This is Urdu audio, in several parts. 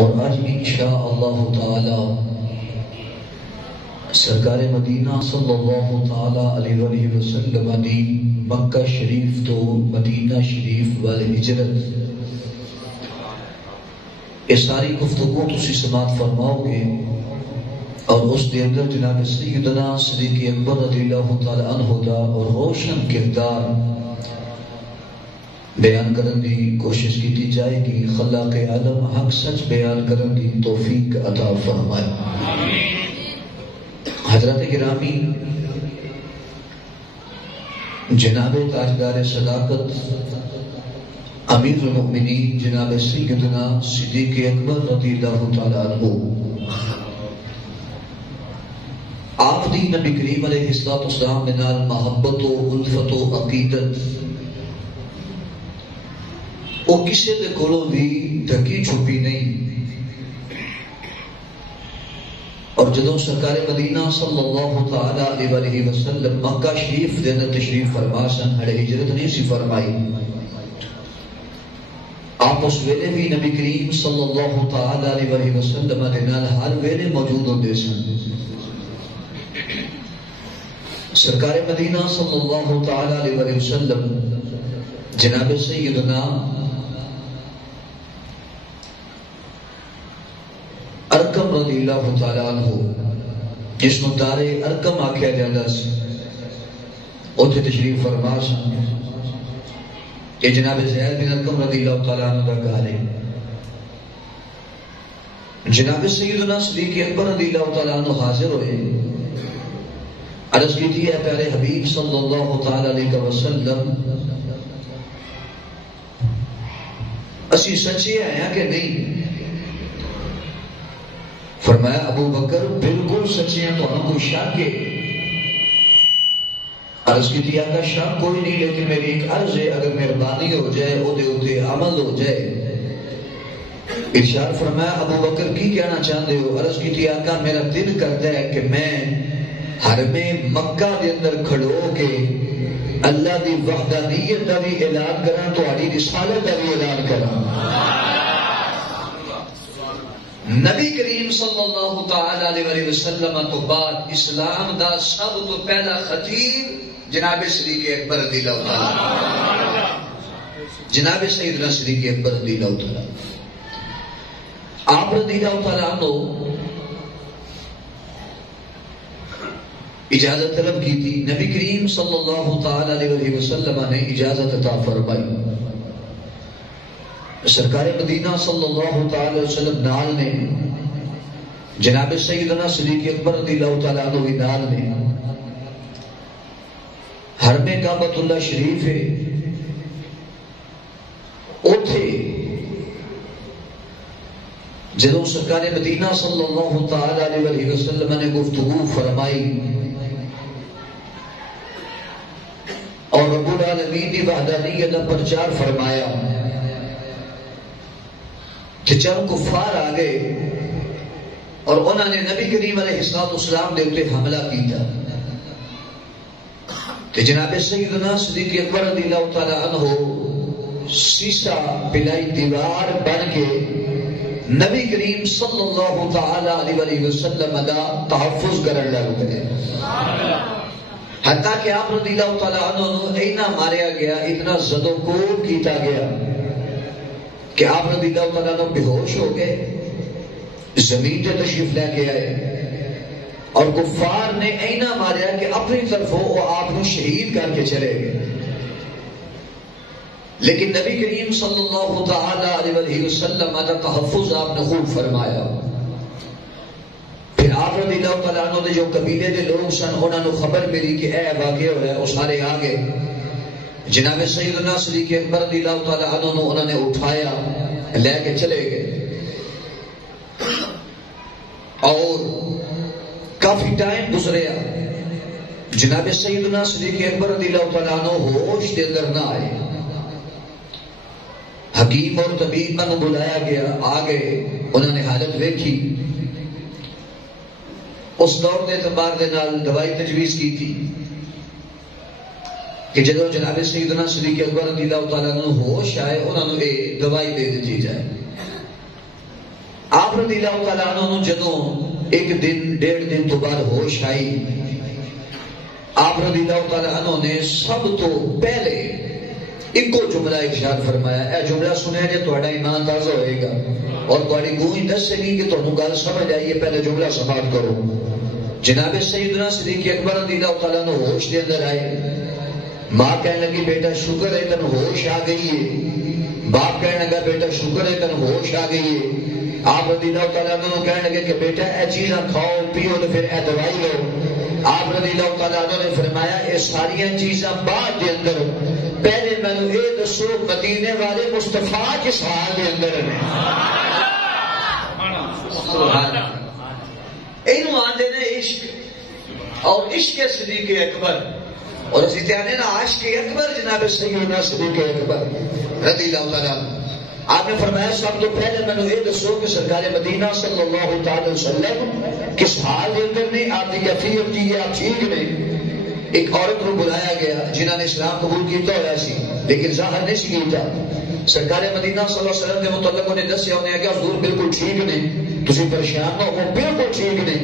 اور آج انشاءاللہ تعالی سرکار مدینہ صلی اللہ تعالی علیہ وآلہ وسلم دی مکہ شریف تو مدینہ شریف والی ہجرت یہ ساری گفتگو تسی سماعت فرماؤ گے اور اس دے اندر جناب سیدنا صدیق اکبر رضی اللہ تعالی عنہ دا اور روشن کردار بیان کرن دی کوشش کی جائے گی۔ خلاق عالم حق سچ بیان کرن دی توفیق عطا فرمائے۔ حضرت گرامی، جناب تاجدار صداقت امیر المؤمنین جناب سیدنا صدیق اکبر رضی اللہ تعالی عنہ، آپ دی نبی کریم علیہ السلام نال محبت و الفت و عقیدت وہ کسی دے کولوں بھی ڈھکی چھپی نہیں۔ اور جدوں سرکار مدینہ صلی اللہ تعالی علیہ وسلم مکہ شریف دے اندر تشریف فرما سن، ہڑے ہجرت نہیں سی فرمائی، آپ اس ویلے بھی نبی کریم صلی اللہ تعالی علیہ وسلم دے نال ہر ویلے موجود ہوندے سن۔ سرکار مدینہ صلی اللہ تعالی علیہ وسلم جناب سیدنا ارکم رضی اللہ تعالی عنہ، جس نو دار ارکم آکھیا جاتا سی، اوتھے تشریف فرما سن۔ یہ جناب زید بن ارکم رضی اللہ تعالی عنہ دا گھر ہے۔ جناب سیدنا صدیق اکبر رضی اللہ تعالی عنہ حاضر ہوئے، عرض کی تھی، اے پیارے حبیب صلی اللہ تعالی علیہ وسلم، اسی سچے ہیں کہ نہیں؟ فرمایا ابو بکر بالکل سچے ہیں، تو ہم کو شک ہے۔ عرض کی تھی، آقا شک کوئی نہیں، لیکن میری ایک عرض ہے، اگر مہربانی ہو جائے اوتے عمل ہو جائے۔ ارشاد فرمایا ابو بکر کی کہنا چاہتے ہو؟ عرض کی تھی، آقا میرا دل کرتا ہے کہ میں حرم مکہ دے اندر کھڑو کے اللہ دی وحدانیت دا بھی اعلان کراں، تہاڈی رسالت دا بھی اعلان کراں۔ نبی کریم صلی اللہ تعالی علیہ وسلم تو بعد اسلام دا سب تو پہلا خطیب جناب صدیق اکبر رضی اللہ تعالی، جناب سیدنا صدیق اکبر رضی اللہ تعالی، آپ رضی اللہ تعالی عنہ اجازت طلب کی تھی، نبی کریم صلی اللہ تعالی علیہ وسلم نے اجازت عطا فرمائی۔ سرکار مدینہ صلی اللہ تعالی وسلم نال نے، جناب سیدنا صدیق اکبر رضی اللہ تعالی عنہ نال نے، حرم کعبۃ اللہ شریف ہے، اوتھے جدوں سرکار مدینہ صلی اللہ تعالی علیہ وسلم نے گفتگو فرمائی اور رب العالمین کی وحدانیت کا پرچار فرمایا کہ جب کفار آ گئے اور انہوں نے نبی کریم علیہ السلام دے اوپر حملہ کیا، تو جناب سیدنا صدیق اکبر رضی اللہ تعالی عنہ سیسا پلائی دیوار بن کے نبی کریم صلی اللہ تعالی علیہ وسلم دا تحفظ کرنے لگ گئے، حتیٰ کہ آپ رضی اللہ تعالی عنہ اینا ماریا گیا، اتنا زد و کوب کیتا گیا کہ آپ رضی اللہ تعالیٰ عنہ بے ہوش ہو گئے، زمین سے تشریف لے کے آئے، اور کفار نے اینا ماریا کہ اپنی طرف وہ آپ کو شہید کر کے چلے گئے۔ لیکن نبی کریم صلی اللہ تعالی علیہ وسلم کا تحفظ آپ نے خوب فرمایا۔ پھر آپ رضی اللہ تعالیٰ عنہ دے جو قبیلے دے لوگ سن، انہوں نے خبر ملی کہ اے واقعہ ہوا ہے، وہ سارے آ گئے۔ جناب سیدنا صدیق اکبر رضی اللہ تعالیٰ عنہ انہوں نے اٹھایا، لے کے چلے گئے، اور کافی ٹائم گزریا، جناب سیدنا صدیق اکبر رضی اللہ تعالیٰ عنہ ہوش دے اندر نہ آئے۔ حکیم اور طبیب کو بلایا گیا، آ گئے، انہوں نے حالت دیکھی، اس دور کے اعتبار کے نال دوائی تجویز کی تھی کہ جدو جناب سیدنا صدیق اکبر رضی اللہ تعالیٰ عنہ ہوش آئے، انہوں نے دوائی دے دی جائے۔ رضی اللہ تعالیٰ عنہ جدوں ایک دن ڈیڑھ دن تو بعد ہوش آئی، آپ رضی اللہ تعالیٰ عنہ نے سب تو پہلے ایک کو جملہ ارشاد فرمایا، اے جملہ سنے جے تہاڈا ایمان تازہ ہوئے گا اور تہاڈی گونج دسے گی کہ تانوں گل سمجھ آئیے، پہلے جملہ سماعت کرو۔ جناب سیدنا صدیق اکبر رضی اللہ تعالیٰ عنہ ہوش دے اندر آئے، ماں کہنے لگی بیٹا شکر ہے تن ہوش آ گئی ہے، باپ کہنے لگا بیٹا شکر ہے تن ہوش آ گئی ہے، آپ رضی اللہ تعالیٰ عنہ کہنے لگے کہ بیٹا اے چیزاں کھاؤ پیو تو پھر اے دوائی لو۔ آپ رضی اللہ تعالیٰ عنہ نے فرمایا اے ساری چیزاں بعد دے اندر، پہلے مینوں اے دسو مدینے والے مصطفیٰ کس حال دے اندر نے؟ سبحان اللہ۔ اینو آندے نے عشق، اور عشق صدیق اکبر، اور اسی طرح نا عاشق اکبر جناب سیدنا صدیق اکبر رضی اللہ تعالیٰ۔ آپ نے فرمایا سب تو پہلے میں نے یہ دسو کہ سرکار مدینہ صلی اللہ تعالی وسلم کس حال کے اندر نے، آپ کی کیفیت کی ہے، آپ ٹھیک نے؟ ایک عورت کو بلایا گیا جنہوں نے اسلام قبول کیتا ہوا سی لیکن ظاہر نہیں سی کیتا۔ سرکار مدینہ صلی اللہ علیہ وسلم کے متعلق انہیں دسیا، انہیں کہ حضور بالکل ٹھیک نے، تسی پریشان نہ ہو، بالکل ٹھیک نے۔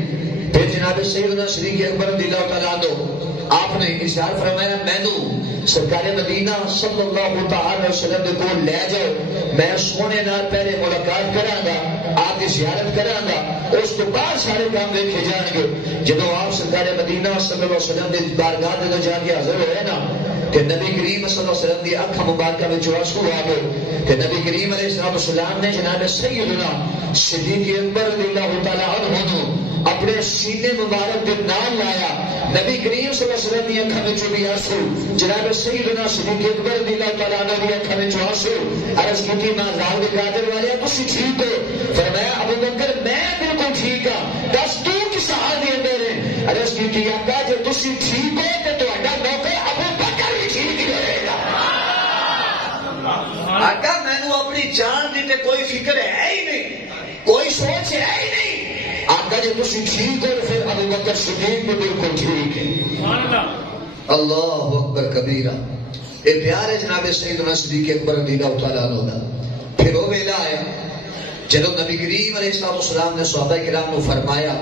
پھر جناب سیدنا صدیق اکبر رضی اللہ تعالیٰ عنہ آپ نے اشارہ فرمایا مینوں سرکار مدینہ صلی اللہ تعالی وسلم کے کول لے جاؤ، میں سونے نال پہلے ملاقات کراں گا، آپ کی زیارت کراں گا، اس تو بعد سارے کام دیکھے جان گے۔ جدوں آپ سرکار مدینہ صلی اللہ علیہ وسلم کی بارگاہ میں جا کے حاضر ہوئے نا کہ نبی کریم صلی اللہ علیہ وسلم کی اکھ مبارکہ میں آنسو آ گئے کہ نبی کریم علیہ السلام نے جناب سیدنا صدیق اکبر رضی اللہ تعالی عنہ اپنے سینے مبارک کے نام لایا۔ نبی کریم صلی اللہ علیہ وسلم کی اکھاں وچوں بھی آنسو، جناب سیدنا صدیق اکبر رضی اللہ تعالیٰ عنہ کی اکھاں وچوں آنسو۔ عرض کی ماں ذات کے قادر والے تسی ٹھیک ہو؟ فرمایا ابو بکر میں بالکل ٹھیک ہاں، دس تو کس حال دے اندر ہے؟ عرض کی آقا جے تسی ٹھیک ہو تے تہاڈا نوکر ابو بکر بھی ٹھیک ہی رہے گا۔ آقا مینوں اپنی جان دی تے کوئی فکر ہے ہی نہیں، کوئی سوچ ہے ہی نہیں۔ آقا جی تسی ٹھیک ہو پھر ابو بکر صدیق بھی بالکل ٹھیک ہے۔ اللہ اکبر کبیرہ۔ یہ پیار ہے جناب سیدنا صدیق اکبر رضی اللہ تعالیٰ عنہ دا۔ پھر وہ ویلا آیا جدو نبی کریم علیہ السلام نے صحابہ کرام کو فرمایا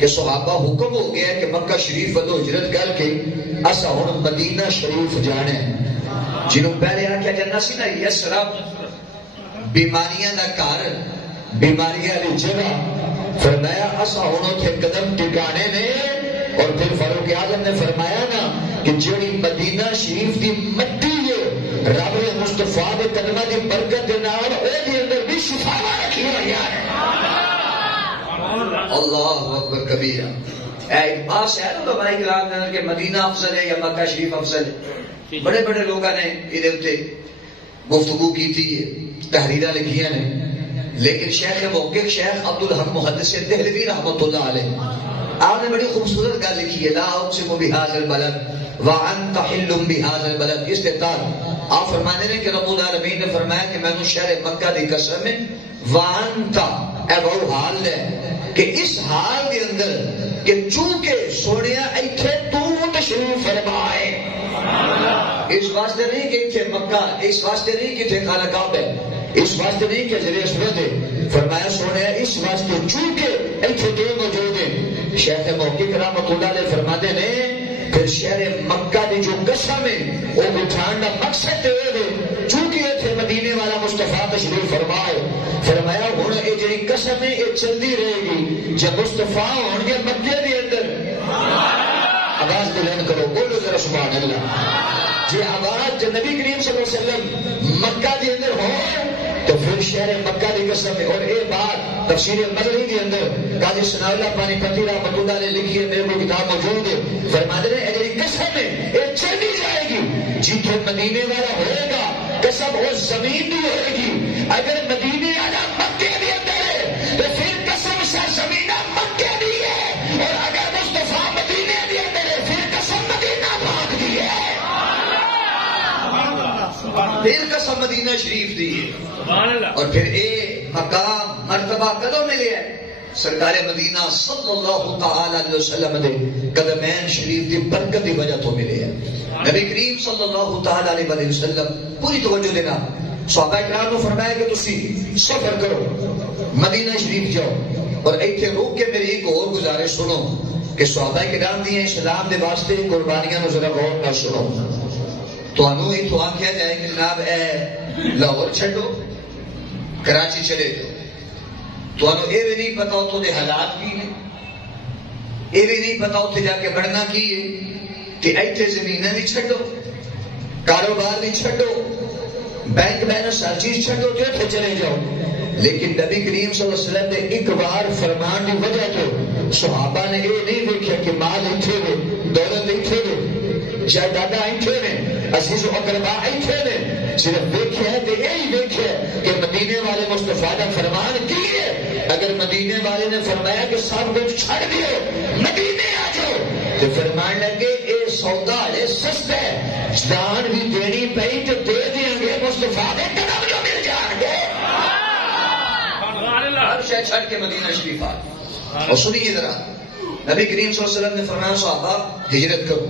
کہ صحابہ حکم ہو گیا کہ مکہ شریف ودو ہجرت کر کے اسا ہن مدینہ شریف جانے، جنہوں پہلے آکھیا جانا سی نا یسرب، بیماریاں دا گھر، بیماریاں دی جگہ۔ فرمایا اسا ہن اوتھے قدم ٹکانے نے، اور پھر فاروق اعظم نے فرمایا نا کہ جڑی مدینہ شریف دی مٹی ہے رب مصطفیٰ دے کلمہ دی برکت دے نال او دے اندر بھی شفا رکھی ہوئی ہے۔ اللہ اکبر کبیرہ۔ اے بات ہے نا بھائی کرام کہ مدینہ افضل ہے یا مکہ شریف افضل ہے؟ بڑے بڑے لوگوں نے ادھر تے گفتگو کی تھی، تحریراں لکھیاں نے، لیکن شیخ محقق شیخ عبدالحق محدث دہلوی رحمۃ اللہ علیہ آپ نے بڑی خوبصورت گل لکھی ہے، لا اقسم بہذا البلد وانت حل بہذا البلد۔ استطاعت آپ فرمانے نے کہ رب العالمین نے فرمایا کہ میں نے شہر مکہ دی قسم ہے، وانت اے وہ حال ہے کہ اس حال کے اندر کہ چونکہ سونیا ایتھے تو تشریف فرما ہے، اس واسطے نہیں کہ ایتھے مکہ، اس واسطے نہیں کہ ایتھے خانہ کعبہ ہے، اس واسطے نہیں کہ ذریعہ اسود ہے، فرمایا سونیا اس واسطے چونکہ ایتھے تو موجود ہے۔ شیخ محقق رحمۃ اللہ علیہ فرماتے نے پھر شہر مکہ دی جو قسم ہے وہ بٹھان کا مقصد ہے چونکہ اتنے مدینے والا مصطفیٰ تشریف فرمائے، فرمایا ہوں یہ جی قسم ہے یہ چلتی رہے گی جب مصطفیٰ ہون گے مکے دے اندر۔ آواز بلند کرو، بولو ذرا سبحان اللہ۔ جی آواز جب نبی کریم صلی اللہ علیہ وسلم مکہ دے اندر ہو تو پھر شہر مکہ دی قسم ہے۔ اور یہ بات تفسیر مدنی کے اندر قاضی ثناء اللہ پانی پتی رحمۃ اللہ نے لکھی ہے، میرے کو کتاب موجود ہے، فرماتے ہیں اگر یہ قسم ہے یہ چلی جائے گی جتنے مدینے والا ہوئے گا قسم وہ زمین بھی ہوئے گی، اگر مدینے والا مکے کے اندر ہے تو پھر قسم سر زمین مکے بھی ہے، اور اگر مصطفیٰ مدینے کے اندر ہے پھر قسم مدینہ پاک دی ہے، پھر قسم مدینہ شریف دی ہے۔ اور پھر اے مقام مرتبہ کدوں ملے ہے؟ سرکار مدینہ صلی اللہ تعالی علیہ وسلم دے قدمین شریف دی برکت دی وجہ تو ملے ہے۔ نبی کریم صلی اللہ تعالی علیہ وسلم پوری توجہ دینا، صحابہ کرام نے فرمایا کہ تسی صبر کرو، مدینہ شریف جاؤ. اور ایتھے روک کے میری ایک اور گزارش سنو کہ صحابہ کرام دی اسلام دے واسطے قربانیاں نو ذرا غور نال سنو. تانوں ایتھوں آکھیا جائے کہ جناب اے لاہور چھڈو کراچی چلے جاؤ. تانوں اے بھی نہیں پتا اتوں دے حالات کی نے, اے بھی نہیں پتا اتنے جا کے بڑھنا کی ہے کہ ایتھے زمینیں بھی چھڈو, کاروبار بھی چھڈو, بینک بیلنس ہر چیز چھڈو تو اتنے چلے جاؤ. لیکن نبی کریم صلی اللہ علیہ وسلم نے ایک بار فرمان کی وجہ تو صحابہ نے یہ نہیں دیکھا کہ مال اتھے نے, دولت اتھے نے, جائیداداں اتھے نے, عزیز و اقربا اتھے نے. صرف دیکھا ہے کہ یہی دیکھا کہ مدینے والے مصطفیٰ کا فرمان کی ہے. اگر مدینے والے نے فرمایا کہ سب کچھ چھڑ دیو مدینے آ جاؤ تو فرمان لگے اے سودا ہے سستا ہے, جان بھی دینی پئی تو دے دیں گے, مصطفیٰ کے قدم جو مل جان گے. ہر شے چھڑ کے مدینہ شریف آ. اور سنیے ذرا, نبی کریم صلی اللہ علیہ وسلم نے فرمایا صحابہ ہجرت کرو.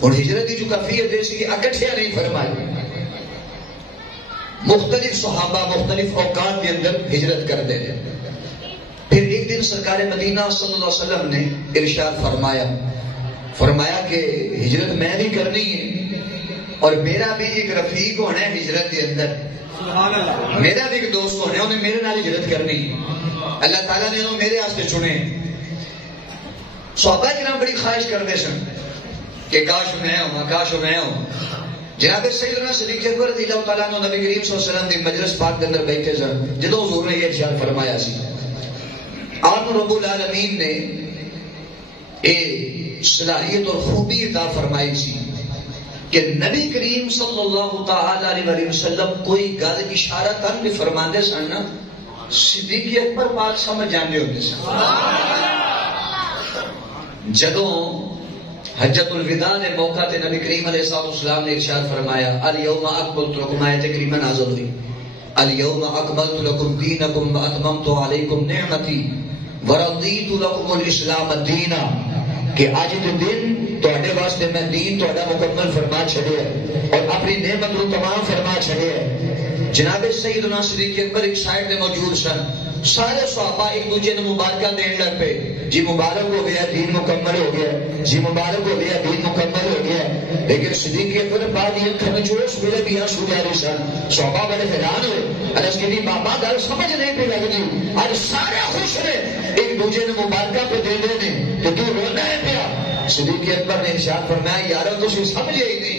اور ہجرت کی جو کیفیت ہے کہ اکٹھیا نہیں فرمائی, مختلف صحابہ مختلف اوقات کے اندر ہجرت کرتے ہیں. پھر ایک دن سرکار مدینہ صلی اللہ علیہ وسلم نے ارشاد فرمایا کہ ہجرت میں بھی کرنی ہے اور میرا بھی ایک رفیق ہونا ہے ہجرت کے اندر, میرا بھی ایک دوست ہونا ہے, انہیں میرے نال ہجرت کرنی ہے. اللہ تعالیٰ نے انہوں میرے واسطے چنے. صحابہ کرام بڑی خواہش کرتے سن کہ کاش میں ہوں, کاش میں ہوں. جناب سیدنا صدیق اکبر رضی اللہ تعالیٰ عنہ نبی کریم صلی اللہ علیہ وسلم کی مجلس پاک کے اندر بیٹھے سن. جدوں حضور نے یہ ارشاد فرمایا سی, آپ رب العالمین نے ایک صلاحیت اور خوبی عطا فرمائی سی کہ نبی کریم صلی اللہ تعالی علیہ وسلم کوئی گل اشارہ تک بھی فرماندے سن نا, صدیق اکبر پاک سمجھ جاندے ہوندے سن. جدوں حجت الوداع نے موقع تے نبی کریم علیہ السلام نے ارشاد فرمایا الیوم اکملت لکم, آیت کریمہ نازل ہوئی, الیوم اکملت لکم دینکم واتممت علیکم نعمتی ورضیت لکم الاسلام دینا, کہ آج کے دن تواڈے واسطے میں دین تواڈا مکمل فرما چھڑیا اور اپنی نعمت کو تمام فرما چھڑیا. جناب سیدنا صدیق اکبر ایک سائڈ میں موجود سن. سارے صحابہ ایک دوسرے نے مبارکہ دین لگ پے, جی مبارک ہو گیا دین مکمل ہو گیا, جی مبارک ہو گیا دین مکمل ہو گیا. لیکن صدیق اکبر بعد یہ کھڑے جوش میرے بھی آنسو جاری سن. صحابہ بڑے حیران ہوئے, عرض کی بابا گل سمجھ نہیں پہ لگتی, آج سارے خوش نے ایک دوسرے نے مبارکہ پہ دے دے نے تو رونا ہے پیا. صدیق اکبر نے ارشاد فرمایا یارو تسی سمجھے ہی نہیں,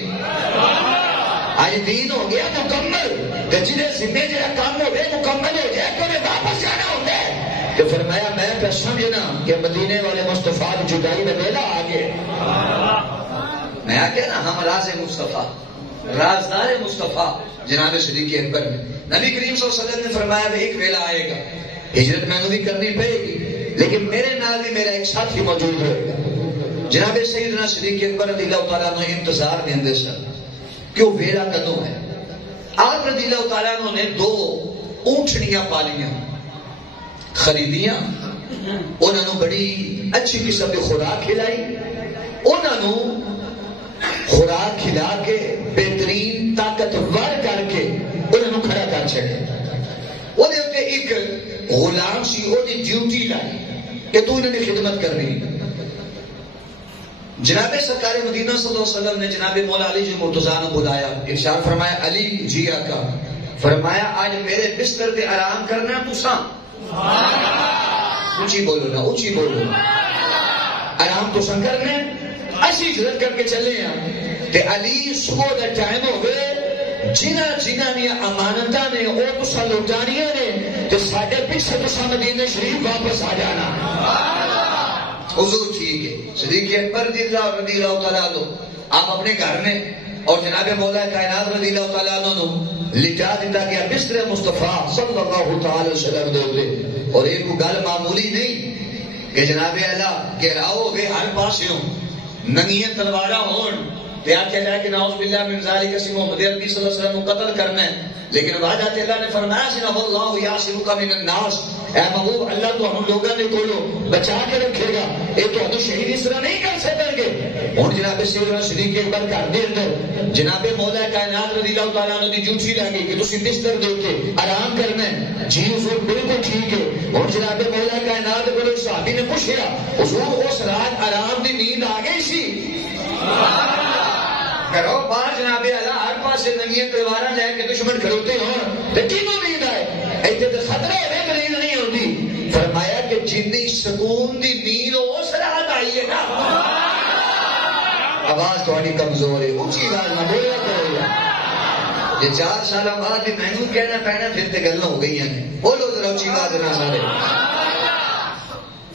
آج دین ہو گیا مکمل, جنہیں ذمہ جہاں کام ہو گئے مکمل ہو جائے تو واپس جانا ہوتا ہے. تو فرمایا میں پہ سمجھنا کہ مدینے والے مصطفیٰ کی جدائی میں میلا آ گیا. میں آ گیا نا, ہم راز مصطفیٰ رازدار مصطفیٰ جناب صدیق اکبر میں. نبی کریم صلی اللہ علیہ وسلم نے فرمایا ایک ویلا آئے گا, ہجرت میں بھی کرنی پڑے گی لیکن میرے نال بھی میرا ایک ساتھی موجود ہوئے گا. جناب سیدنا صدیق اکبر رضی اللہ تعالیٰ عنہ انتظار میں اندر سن کہ وہ ویلا کدوں ہے. آپ رضی اللہ تعالیٰ عنہ نے 2 اونٹنیاں پالیاں خریدیاں, انہوں نے بڑی اچھی قسم کی خوراک کھلائی, انہوں نے خوراک کھلا کے بہترین طاقتور کر کے انہوں نے کھڑا کر چھڑے. وہ ایک غلام سی وہ ڈیوٹی لائی کہ تو انہوں نے خدمت کرنی. جناب سرکار مدینہ صلی اللہ علیہ وسلم نے جناب مولا علی جو مرتضیٰ نے بلایا, ارشاد فرمایا علی جی آقا, فرمایا آج میرے بستر پہ آرام کرنا تساں, اونچی بولو نا, اونچی بولو, آرام تساں کرنا, اسی ہجرت کر کے چلے ہیں. تے علی صبح دا ٹائم ہو گئے, جنہ نے امانتاں نے وہ تساں لوٹانیاں نے تے ساڈے پیچھے تساں مدینہ شریف واپس آ جانا. حضور ٹھیک ہے. صدیق اکبر رضی اللہ تعالیٰ عنہ آپ اپنے گھر میں اور جناب مولا کائنات رضی اللہ تعالیٰ عنہ لٹا دیتا گیا بستر مصطفیٰ صلی اللہ تعالی وسلم دے اوپر. اور ایک گل معمولی نہیں کہ جناب اللہ گھیراؤ گے ہر پاسوں, ننگیاں تلواراں ہون تے آکھیا جائے کہ نعوذ باللہ من ذالک اسی محمد عربی صلی اللہ علیہ وسلم کو قتل کرنا ہے. لیکن وعدہ اللہ نے فرمایا سنا اللہ یعصمک من الناس, اے محبوب اللہ تو ہم لوگوں نے کولو بچا کے رکھے گا، یہ تو ہم شہید اس طرح نہیں کر سکیں گے۔ ہوں جناب سیدنا صدیق اکبر گھر دے اندر جناب مولا کائنات رضی اللہ تعالیٰ عنہ دی جھوٹی لگ گئی کہ تسی بستر دے کے آرام کرنا ہے۔ جی حضور بالکل ٹھیک ہے۔ اور جناب مولا کائنات کو صحابی نے پوچھا حضور اس رات آرام دی نیند آ گئی سی؟ کرو باہر جناب اللہ ہر پاس نویاں تلوار لے کے دشمن کھڑوتے ہوں کنوں نیند آئے؟ ایتھے تو خطرہ ہے کہ نیند نہیں ہوتی۔ فرمایا کہ جتنی سکون دی نیند اس رات آئی ہے نا۔ آواز تھوڑی کمزور ہے، اونچی آواز نہ بولیا کرو یہ 4 سال بعد بھی مینوں کہنا پینا پھر تے گلاں ہو گئی ہیں، بولو ذرا اونچی آواز نہ سارے۔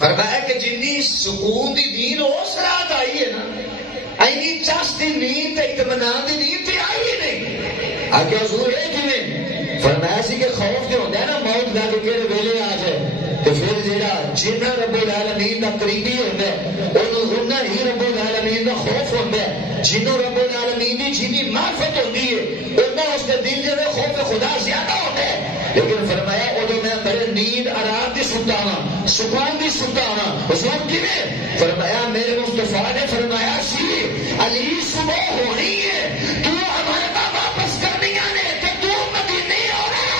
فرمایا کہ جتنی سکون دی نیند اس رات آئی ہے نا، اینی چس دی نیند اطمینان دی نیند تے آئی ہی نہیں۔ آگے حضور ہے کیویں؟ فرمایا سی کہ خوف جو ہوتا ہے نا موت دا کہ کہڑے ویلے آ جائے، تو پھر جیڑا جنہ رب العالمین دا قریبی ہوتا ہے انہوں ہونا ہی رب العالمین دا خوف ہوتا ہے۔ جنوں رب العالمین دی جنی معرفت ہوتی ہے انہوں اس کے دل جو خوف خدا زیادہ ہوتا ہے۔ لیکن فرمایا ادو میں بڑے نیند آرام دی ستا ہوں، سکون دی ستا ہوں۔ حضور کیویں؟ فرمایا میرے مصطفیٰ نے فرمایا سی علی صبح ہونی ہے، تو ہمارے پاس واپس کرنی آنے کہ تو مدینے ہو رہے۔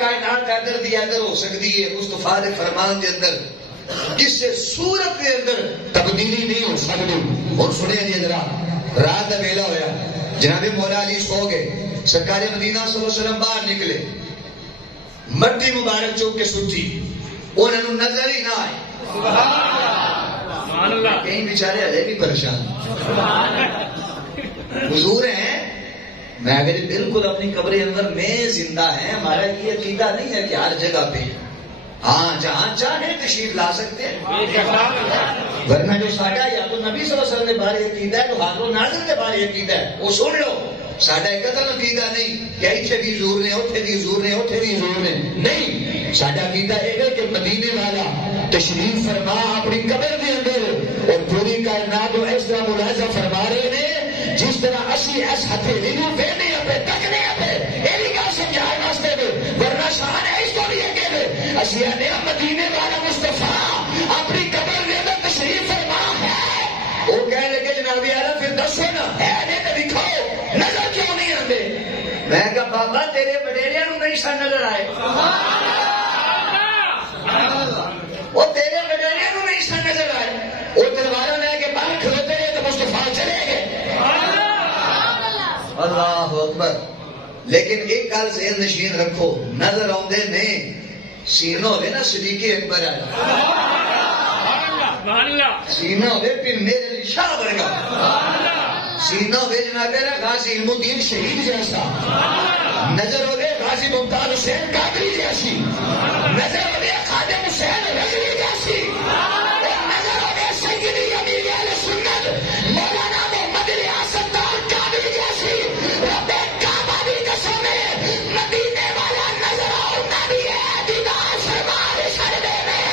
کائنات ادھر دی ادھر ہو سکتی ہے، مصطفیٰ کے فرمان کے اندر جس سے صورت کے اندر تبدیلی نہیں ہو سکتی۔ اور سنیں جی ذرا، رات کا ویلا ہوا، جناب مولا علی سو گئے، سرکار مدینہ صلی اللہ علیہ وسلم باہر نکلے، مٹی مبارک چوک کے سٹی، انہوں نے نظر ہی نہ آئی۔ کہیں بیچارے ہلے بھی پریشان حضور ہیں، میں اگر بالکل اپنی قبر اندر میں زندہ ہے، ہمارا یہ عقیدہ نہیں ہے کہ ہر جگہ پہ ہاں جہاں چاہے تشریف لا سکتے ہیں، ورنہ جو ساڈا یا تو نبی صلی اللہ علیہ وسلم کے بارے عقیدہ ہے، تو حاضر و ناظر کے بارے عقیدہ ہے، وہ سن لو۔ ساڈا قتل عقیدہ نہیں کہ اتنے بھی حضور نے، اتنے بھی حضور نے، اتنے بھی حضور نے، نہیں۔ ساڈا عقیدہ یہ ہے کہ مدینے والا تشریف فرما اپنی قبر کے اندر اور پوری کائنات کو اس طرح ملاحظہ فرما رہے ہیں جس طرح اسی اس ہتھیلی کو پہنے پہ تکنے پہ یہ بھی گل سمجھائے واسطے ورنہ شان ہے اس کو بھی کہ اسی نے مدینے والا مصطفیٰ اپنی قبر کے اندر تشریف فرما ہے۔ وہ کہنے لگے جناب اعلیٰ پھر دسو نا ہے نہیں تو دکھاؤ، نظر کیوں نہیں آتے؟ میں کہا بابا تیرے وڈیریاں نوں نہیں سن نظر آئے، وہ تیرے وڈیریاں نوں نہیں سن نظر آئے، وہ تلوار لے کے باہر کھلوتے رہے تو مصطفیٰ چلے گئے۔ اللہ اکبر۔ لیکن ایک گل ذہن نشین رکھو، نظر آتے نہیں سینہ ہوئے نا صدیق اکبر سینہ ہوئے پھر میرے شاہ ورگا، سینہ ہوئے جناب غازی علم الدین شہید جیسا، نظر ہوئے غازی ممتاز حسین قادری جیسی، نظر ہوئے خادم حسین رضوی جیسی، نظر ہوئے سیدی امیر اہل سنت مولانا محمد ریاست دار قادری جیسی۔ رب کعبہ کی قسم ہے مدینے والا نظر آنا بھی ہے دیدار سرمار سردے میں۔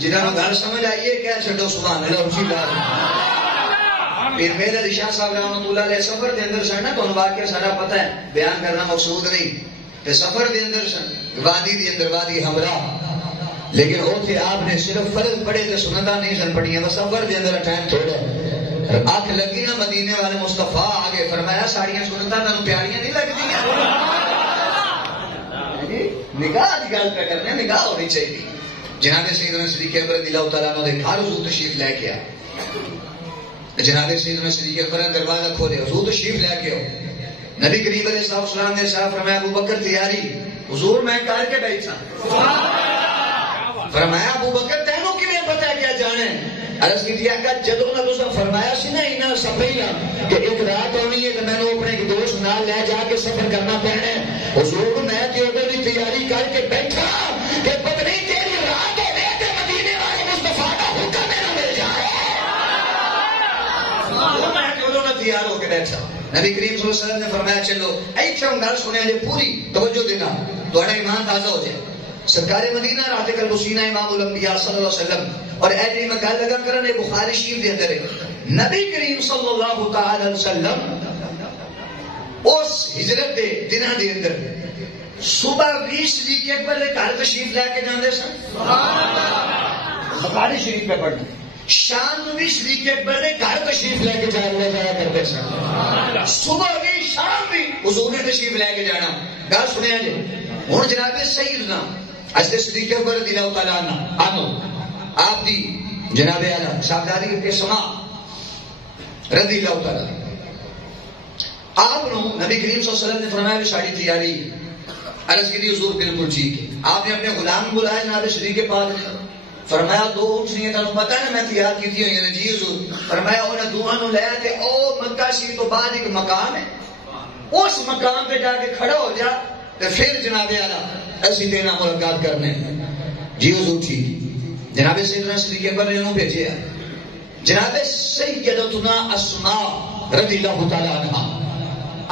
جنہوں گھر سمجھ آئیے کیا چھڑو سبحان اللہ اسی بات۔ پھر میرے علی شاہ صاحب رحمۃ اللہ علیہ سفر دے اندر سن نا، تو واقعہ سارا پتہ ہے، بیان کرنا مقصود نہیں، کہ سفر دے اندر سن وادی دے اندر وادی ہمراہ، لیکن اوتھے آپ نے صرف فرض پڑھے تے سنتاں نہیں سن پڑھیاں، بس سفر دے اندر ٹائم تھوڑا آنکھ لگی نا مدینے والے مصطفیٰ آگے، فرمایا ساریاں سنتاں تانوں پیاریاں نہیں لگدیاں؟ نگاہ دی گل پہ کرنے، نگاہ ہونی چاہیے۔ جناب سیدنا صدیق اکبر رضی اللہ تعالیٰ عنہ دے گھر حضور تشریف لے کے آ، جناب سیدنا صدیق اکبر نے دروازہ کھولے، حضور تشریف لے کے آؤ۔ نبی کریم علیہ السلام نے صاحب فرمایا ابو بکر تیاری، حضور میں کر کے بیٹھا۔ فرمایا ابو بکر تینوں کیویں پتہ کیا جانے؟ عرض کی کہ جدوں نہ تساں فرمایا سی نا انہاں سپیلا کہ ایک رات ہونی ہے کہ میں نے اپنے ایک دوست نال لے جا کے سفر کرنا پینا ہے، حضور میں تے اوپر دی تیاری کر کے بیٹھا کہ پتہ نہیں تیری رات ہوے تے مدینے والے مصطفیٰ دا تیار ہو کے بیٹھا. نبی کریم صلی اللہ علیہ وسلم نے فرمایا چلو ایتھے ہوں گل سنیا جی پوری توجہ دینا تہاڈا ایمان تازہ ہو جائے. سرکار مدینہ رات قلب سینہ امام الانبیاء صلی اللہ علیہ وسلم اور اے جی میں گل لگا کرنے بخاری شریف دے اندر نبی کریم صلی اللہ تعالی علیہ وسلم اس ہجرت دے دنوں دے اندر صبح 20 صدیق اکبر دے گھر تشریف لے کے جاندے سن. سبحان اللہ. بخاری شریف پہ پڑھتے شام بھی صدیق اکبر نے گھر تشریف لے کے جایا کرتے سن. صبح بھی شام بھی حضور نے تشریف لے کے جانا. گل سنیا جی ہوں جناب سیدنا حضرت صدیق اکبر رضی اللہ تعالیٰ عنہ آپ دی جناب اعلیٰ صاحبزادی کے سما رضی اللہ تعالیٰ آپ نبی کریم صلی اللہ علیہ وسلم نے فرمایا بھی ساڑی تیاری عرض کی دی حضور بالکل ٹھیک ہے. آپ نے اپنے غلام بلایا جناب صدیق پاک نے فرمایا دو اونٹنیاں تمہیں پتہ ہے میں تیار کی ہوئی ہیں جی حضور. فرمایا انہیں دونوں لے کے او مکہ شریف تو بعد ایک مقام ہے اس مقام پہ جا کے کھڑا ہو جا تو پھر جناب اعلیٰ ایسی دینا ملاقات کرنے. جی حضور ٹھیک. جناب سیدنا صدیق اکبر نے انہوں بھیجے جناب سیدتنا اسماء رضی اللہ تعالیٰ عنہ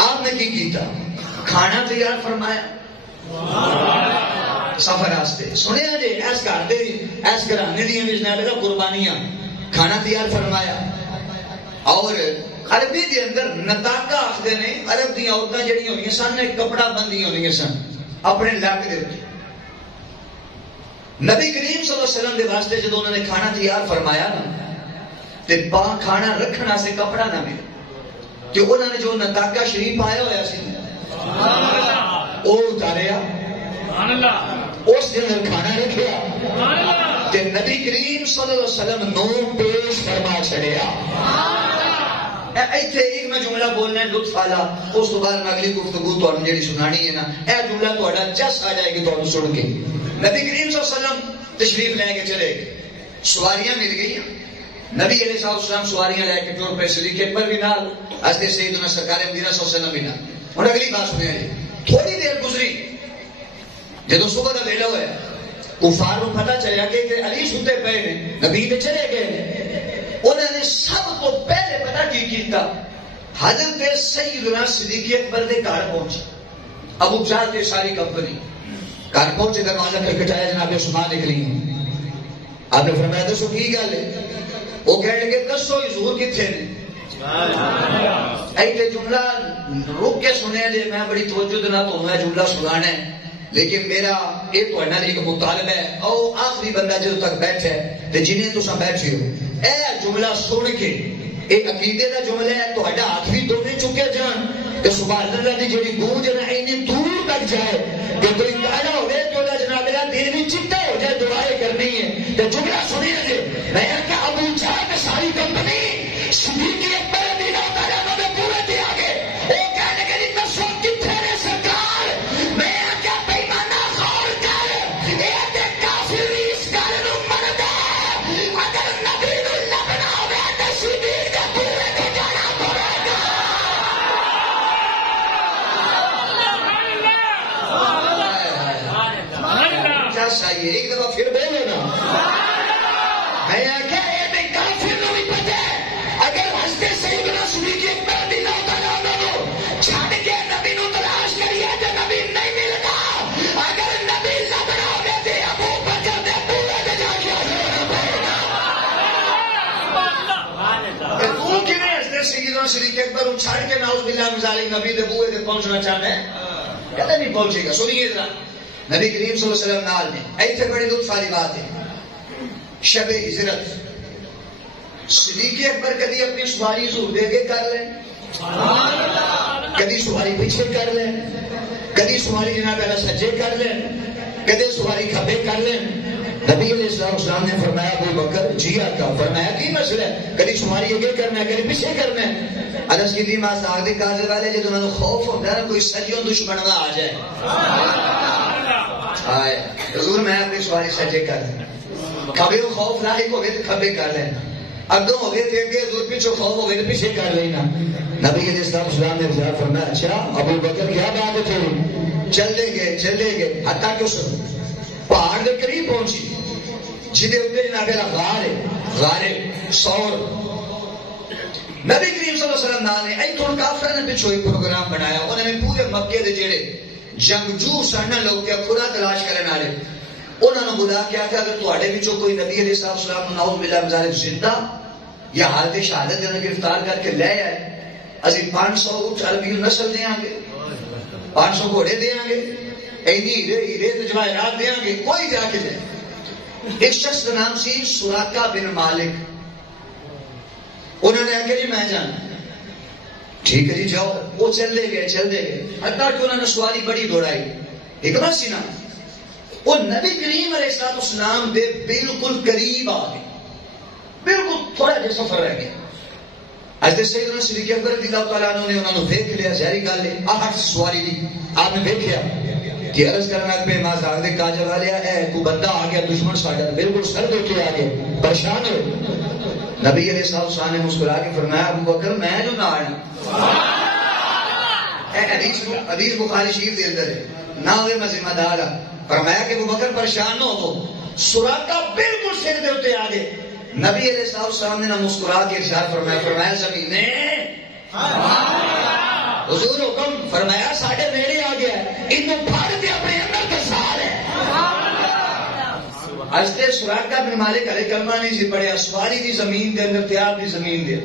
آپ نے کی کیتا کھانا تیار فرمایا سفر آستے سنیا جی ایس گھر ایس گھرانے دیا بھی جناب کا قربانیاں کھانا تیار فرمایا. اور عربی دے اندر نتاقہ آخدے نے عرب دی عورتیں جڑی ہونی سن کپڑا بندی ہونی سن اپنے لاک دے اندر. نبی کریم صلی اللہ علیہ وسلم دے واسطے جدو انہوں نے کھانا تیار فرمایا نا تے با کھانا رکھنا سے کپڑا نہ ملے کہ انہوں نے جو نتاقہ شریف آیا ہوا سی وہ اتاریا اس کے اندر کھانا رکھیا تے نبی کریم صلی اللہ علیہ وسلم نو پیش فرما چھڑیا. ایتھے ایک میں جملہ بولنا ہے لطف والا اس تو بعد میں اگلی گفتگو تو جڑی سنانی ہے نا اے جملہ تہاڈا جس آ جائے گی تانوں سن کے. نبی کریم صلی اللہ علیہ وسلم تشریف لے کے چلے گئے سواریاں مل گئی نبی علیہ السلام سواریاں لے کے ٹور پہ صدیق اکبر بھی نال حضرت سیدنا سرکار مدینہ صلی اللہ علیہ وسلم بھی نال. اور اگلی بات سنیا جی تھوڑی دیر گزری جدو صبح کا ویلا ہوا کفار کو پتہ چلیا کہ علی ستے پے نے نبی تے چلے گئے. انہوں نے سب کو پہلے پتہ کی کیتا حضرت سیدنا صدیق اکبر دے گھر پہنچے. ابو جہل تے ساری کمپنی گھر پہنچے دروازہ کھٹکھٹایا جناب عثمان نکلی. آپ نے فرمایا دسو کی گل ہے. وہ کہنے لگے دسو حضور کتنے نے. ایک جملہ رک کے سنے لے میں بڑی توجہ دینا تو میں جملہ سنانا ہے لیکن میرا یہ تو ایک مطالبہ ہے او آخری بندہ جدو تک بیٹھے تے جنہیں تساں بیٹھے ہو اے جملہ سن کے اے عقیدے دا جملہ ہے تو ہڈا ہاتھ بھی دونے چکے جان کہ سبحان اللہ دی جڑی گونج ہے اینی دور تک جائے کہ کوئی کالا ہوئے تو اللہ جناب اللہ دل بھی چٹا ہو جائے دعائیں کرنی ہے. تو جملہ سنیے جی میں کہ ابو جہل تے ساری کمپنی صدیق اکبر رضی اللہ تعالیٰ عنہ دے پورے دے آگے وہ کہنے کے لیے دسو کتنے نے سرکار میں کیا بے ایمانہ غور کر اے تے کافر اس گل نو مندا اگر نبی نو لبنا ہوے تے صدیق دے پورے دے جانا پڑے گا. کیا چاہیے ایک دفعہ پھر بولو نا میں کیا یہ کافر نو بھی پتہ ہے اگر ہستے سیدنا صدیق اکبر رضی اللہ تعالیٰ عنہ چھڈ کے نبی نو تلاش کریے تے نبی نہیں ملتا. اگر نبی لبنا ہوے تے ابو بکر دے پورے دے جا کے تو کیویں حضرت سیدنا صدیق اکبر نو چھڈ کے نعوذ باللہ من ذالک نبی دے بوئے تے پہنچنا چاہتا ہے کہتا نہیں پہنچے گا. سنیے ذرا نبی کریم صلی اللہ علیہ وسلم نال نے ایتھے بڑی لطف والی بات ہے. شب ہجرت صدیق اکبر کدی اپنی سواری حضور دے کے کر لیں کدی سواری پیچھے کر لیں کدی سواری جناب اللہ سجے کر لیں کدی سواری کھبے کر لیں. نبی علیہ السلام نے فرمایا ابو بکر جی آقا. فرمایا کی مسئلہ ہے کدی سواری اگے کرنا ہے کدی پیچھے کرنا ہے. عرض کی دی ماں ساغ دے کاجے والے جب انہوں نے خوف ہوتا ہے کوئی سجیوں دشمن نہ آ جائے آئے حضور میں اپنی سواری سجے کر لیں کبھی وہ خوف لاحق ہو گئے تو کھبے کر لینا اگوں ہو گئے تھے اگے دور پیچھے خوف ہو گئے تو پیچھے کر لینا. نبی علیہ السلام نے ارشاد فرمایا اچھا ابو بکر کیا بات ہے تیری. چلے گئے حتیٰ کہ اس پہاڑ کے قریب پہنچی جہدے اتنے جناب غار ہے غار سور نبی کریم صلی اللہ علیہ وسلم نے ایتھوں کافر نے پچھو ایک پروگرام بنایا. انہوں نے پورے مکے دے جڑے جنگجو سن لوگ کے خدا تلاش کرنے والے انہوں نے بلا کے آخیا اگر تواڈے وچوں کوئی نبی علیہ السلام نعوذ باللہ من ذالک زندہ یا حالت شہادت نے گرفتار کر کے لے آئے اسی 500 اٹھ عربی نسل دیاں گے 500 گھوڑے دیاں گے اینی ہیرے تے جواہرات دیاں گے کوئی جا کے جائے. ایک شخص کا نام سی سراقہ بن مالک. انہوں نے آخیا جی میں جانا. ٹھیک ہے جی جاؤ. وہ چل دے گئے حتیٰ کہ انہوں نے سواری بڑی دوڑائی. حکمت سی نا وہ نبی کریم علیہ السلام دے بالکل قریب آ گئے. بالکل تھوڑا جا سفر رہ گیا. حضرت سیدنا صدیق اکبر رضی اللہ تعالیٰ عنہ نے انہوں نے دیکھ لیا. ظاہری گل ہے آہٹ سواری دی آپ نے دیکھیا کہ عرض کرنا پہ ماں زاغ دے کاجا والیا اے کو بندہ آ گیا دشمن ساڈا بالکل سر دے کے آ گیا پریشان ہو. نبی علیہ السلام نے مسکرا کے فرمایا ابو بکر میں جو نہ آنا. حدیث بخاری شریف دے اندر ہے نہ ہوئے میں ذمہ دار ہوں. فرمایا کہ ابو بکر پریشان نہ ہو. سراقہ بالکل سر دے اتے آ گئے. نبی علیہ السلام نے مسکرا کے ارشاد فرمایا زمین نے حضور حکم فرمایا ساڈے نیڑے آ گیا انہوں پھاڑ کے اپنے اندر دسال ہے. حضرت سراقہ بن مالک علیہ کلمہ نہیں سی پڑھیا. سواری دی زمین دے اندر تیاب دی زمین دے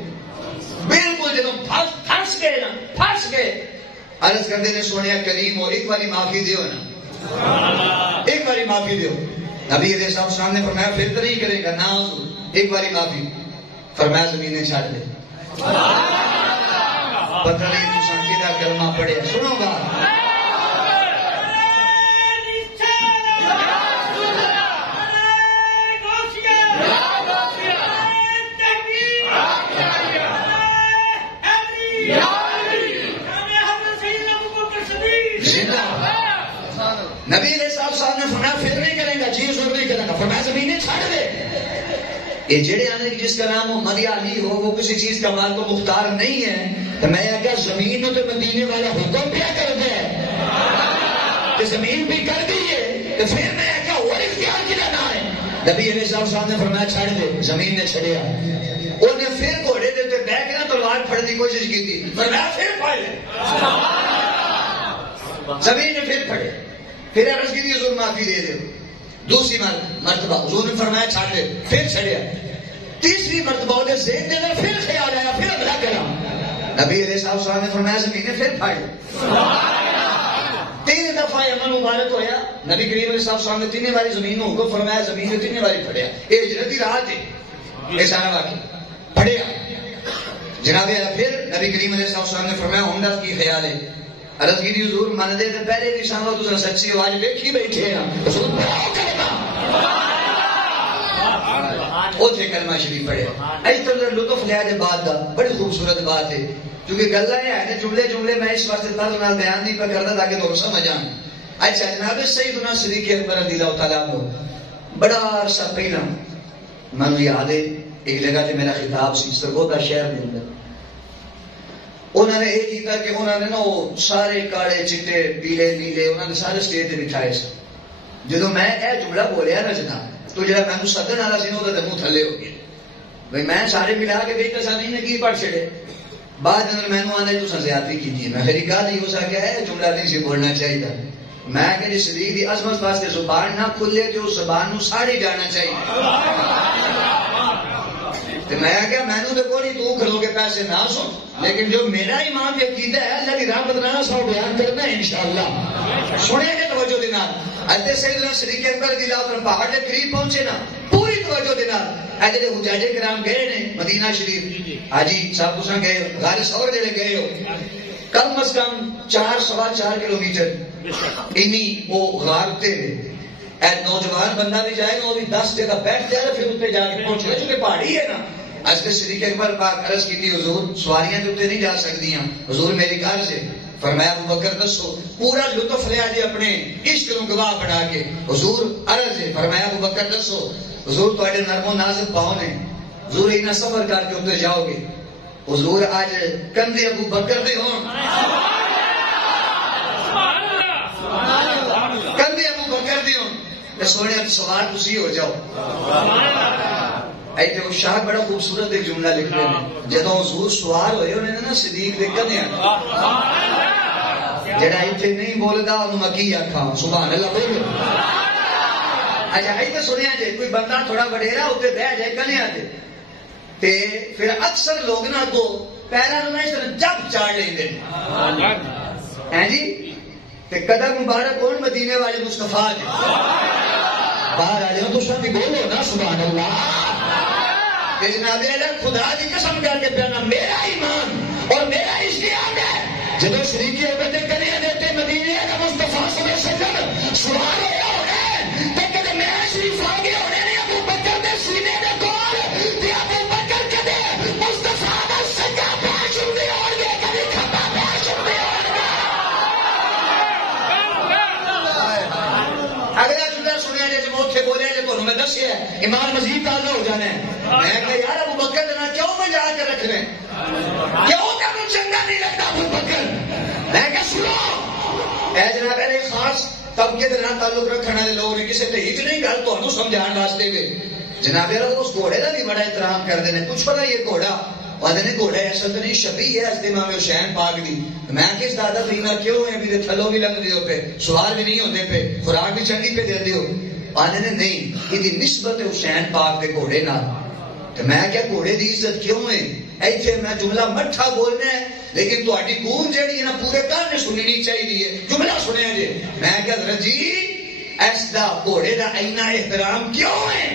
بالکل جب پھنس گئے عرض کرتے نے سونے کریم ہو ایک باری معافی دیو نا ایک باری معافی دیو. نبی علیہ السلام نے فرمایا پھر تو نہیں کرے گا نہ ایک باری معافی. فرمایا زمینیں چھاڑ دے. پتہ نہیں تو سانکی دا کلمہ پڑھے سنو گا نبی علیہ السلام نے فرمایا پھر نہیں کرے گا چیز اور نہیں کرے گا. فرمایا زمینیں چھاڑ دے. یہ جڑے آنے جس کا نام محمد علی ہو وہ کسی چیز کا مال کو مختار نہیں ہے تو میں اگر زمین تو مدینے والا حکم کیا کر دے کہ زمین بھی کر دیے تو پھر میں کیا اور اختیار کی لینا ہے. نبی علیہ السلام نے فرمایا چھاڑ دے. زمین نے چھڑیا. انہیں پھر گھوڑے دیتے بیٹھ کے تلوار پھڑنے کی کوشش کی تھی. فرمایا پھر پھاڑ لے. زمین نے پھر پھڑے. پھر عرض کی حضور معافی دے دے. دوسری مرتبہ حضور نے فرمایا چھاڑ دے. پھر چھڑیا. تیسری مرتبہ انہیں ذہن دے دے پھر خیال آیا پھر حملہ کرا. نبی علیہ السلام نے فرمایا زمین نے پھر پھاڑ. 3 دفعہ عمل مبارک ہویا. نبی کریم علیہ السلام نے 3 باری زمین کو فرمایا زمین نے 3 باری پھڑیا. یہ ہجرت کی رات ہے یہ سارا واقعہ پھڑیا. جناب پھر نبی کریم علیہ السلام نے فرمایا عمدہ کی خیال ہے. عرض کی حضور من دے تے پہلے بھی سامو تو سچی آواز ویکھی بیٹھے ہیں حضور پڑھاؤ کلمہ. اوتھے کلمہ شریف پڑھے. اس طرح لطف لیا دے بعد دا بڑی خوبصورت بات ہے کیونکہ گلاں ہیں جملے میں اس واسطے طرز نال بیان نہیں کر کردا تاکہ تم سمجھ آن. اچھا جناب سیدنا صدیق اکبر رضی اللہ تعالیٰ عنہ بڑا عرصہ پہلا میں یاد ہے ایک جگہ تے میرا خطاب سی سرگودا شہر دے اندر. انہوں نے یہ کیتا کہ انہوں نے نا وہ سارے کاڑے چٹے پیلے نیلے انہوں نے سارے اسٹیج تے بٹھائے سن. جدو میں اے جملہ بولیا نا جناب تو جڑا میں سدن والا سی وہ منہ تھلے ہو گیا. بھائی میں سارے ملا کے بیٹھا سا نہیں کی پڑھ چھڑے. بعد میں آنے تو زیادتی کی میں میری گل ہی ہو سکیا ہے جملہ نہیں سی بولنا چاہیے. میں کہ جی صدیق دی عظمت واسطے زبان نہ کھلے تو اس زبان نو ساڑی جانا چاہیے. میں کیا میں نے تو کوئی تو کھلو کے پیسے نہ سن لیکن جو میرا ایمان پہ عقیدہ ہے اللہ کی رحمت نہ سو بیان کرنا ہے انشاءاللہ. سنیں گے توجہ دینا. حضرت سیدنا صدیق اکبر رضی اللہ عنہ پہاڑ کے قریب پہنچے نا پوری توجہ دینا. اے جڑے حجاج کرام گئے نے مدینہ شریف حاجی صاحب تساں گئے غار ثور جڑے گئے ہو کم از کم 4-4.5 کلومیٹر اینی وہ غار تے اے نوجوان بندہ بھی جائے گا وہ بھی 10 جگہ بیٹھ جائے پھر اتنے جا کے پہنچے چونکہ پہاڑی ہے نا. حضرت صدیق اکبر پاک عرض کی تھی حضور سواریاں تو نہیں جا سکتی ہیں حضور میری کار سے. فرمایا ابو بکر دسو پورا لطف لیا جی اپنے عشق کو گواہ بنا کے. حضور عرض ہے. فرمایا ابو بکر دسو حضور تھوڑے نرم و نازک پاؤں نے حضور اینا سفر کر کے اتنے جاؤ گے. حضور آج کندھے ابو بکر دے ہوں کندھے ابو بکر دے ہوں سونے سوار تسی ہو جاؤ. ایتھے وہ شاہ بڑا خوبصورت ایک جملہ لکھ رہے ہیں جدوں حضور سوار ہوئے انہوں نے نا صدیق دے کنے جڑا ایتھے نہیں بولدا انہوں مکی آکھاں سبحان اللہ بولو. اچھا ایتھے سنیا جے کوئی بندہ تھوڑا وڈیرا اوتے بیٹھ جائے کنے تے تے پھر اکثر لوگ نا کو پیراں نوں اس طرح جب چاڑ لیندے ہیں جی تے قدم مبارک کون مدینے والے مصطفیٰ جی باہر آ جاؤ تو سب بولو نا سبحان اللہ. جناب خدا کی قسم کر کے پیانا میرا ایمان اور میرا اشتیاق ہے جب شریکی عبادت کرے دیتے مدینے کا مصطفیٰ صلی اللہ علیہ وسلم سوال ہو رہے تے کدے میرا شریف آ گیا ہونے نے ابو بکر دے سینے دے کول تے ابو بکر کدے مصطفیٰ دا سجا پیش ہوندے اور گے کدے کھبا پیش ہوندے اگلا جملہ سنیا جے موتھے بولے جے تو میں دسیا ایمان مزید تازہ ہو جانا ہے. میں کہ یار ابو بکر دینا کیوں بجا کے رکھ رہے ہیں کیوں تمہیں چنگا نہیں لگتا ابو بکر. میں کہ سنو اے جناب ایک خاص طبقے کے نال تعلق رکھنے والے لوگ نے کسی تے ہیچ نہیں گل تانوں سمجھان واسطے وے جناب اس گھوڑے کا بھی بڑا احترام کرتے ہیں. کچھ پتا یہ گھوڑا آدھے گھوڑا اصل تو نہیں شبیہ ہے اس امام حسین پاک دی. میں کس دادا تینا کیوں ہے بھی تھلو بھی لنگ دیو پہ سوال بھی نہیں ہوتے پہ خوراک بھی چنگی پہ دے دیو. آدھے نے نہیں یہ نسبت حسین پاک دے گھوڑے نال. تو میں کیا گھوڑے دی عزت کیوں ہے ایتھے میں جملہ مٹھا بولنا ہے لیکن تہاڈی گونج جڑی ہے نا پورے گھر نے سننی چاہیے. جملہ سنیا جی میں کیا حضرت جی اس دا گھوڑے دا اینا احترام کیوں ہے.